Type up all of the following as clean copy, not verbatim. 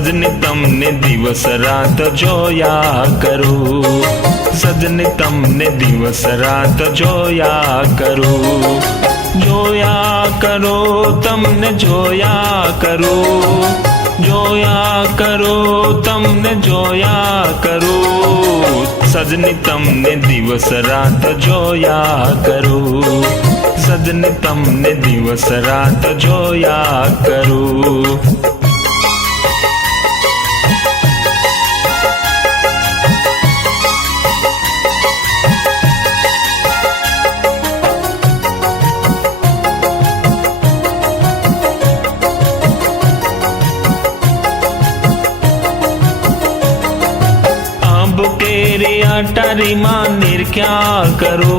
સજને તમને દિવસ રાત જોયા કરું, સજને તમને દિવસ રાત જોયા કરું, જોયા કરો તમને જોયા કરું, જોયા કરો તમને જોયા કરું, સજને તમને દિવસ રાત જોયા કરું, સજને તમને દિવસ રાત જોયા કરું। अटारी मां निरख्या करो,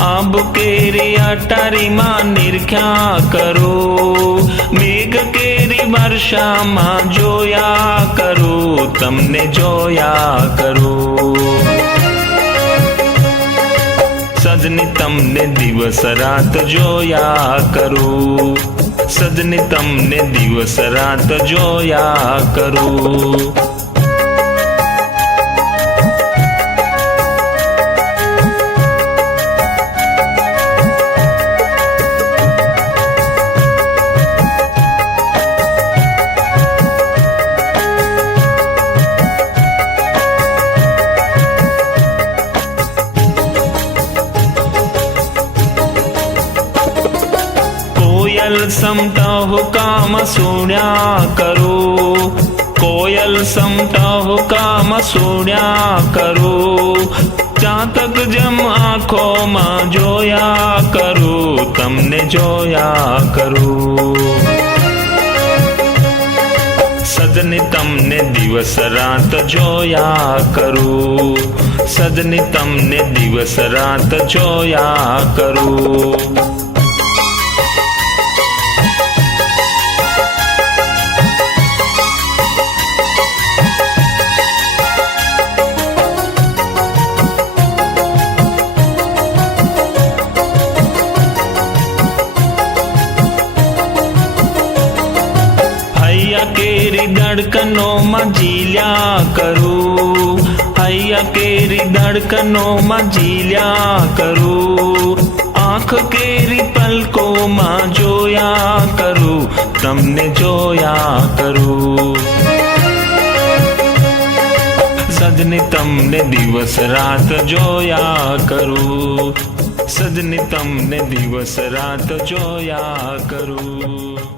आंब केरी अटारी मां निरख्या करो, मेघ केरी वर्षा मां जोया करो, तमने जोया करो, सजने तमने दिवस रात जोया करो, सजने तमने दिवस रात जोया करो। कोयल समता हुकाम सुण्या करो, कोयल समता हुकाम सुण्या करो, चातक जम आँखों मां जोया करो, तमने जोया करो, सजने तमने दिवस रात जोया करो, सजने तमने दिवस रात जोया करो। केरी धड़कनों में जील्या करो, हैया केरी धड़कनों में जील्या करो, आँख केरी पलकों में जोया करो, तमने जोया करो, सजने तमने दिवस रात जोया करो, सजने तमने दिवस रात जोया करो।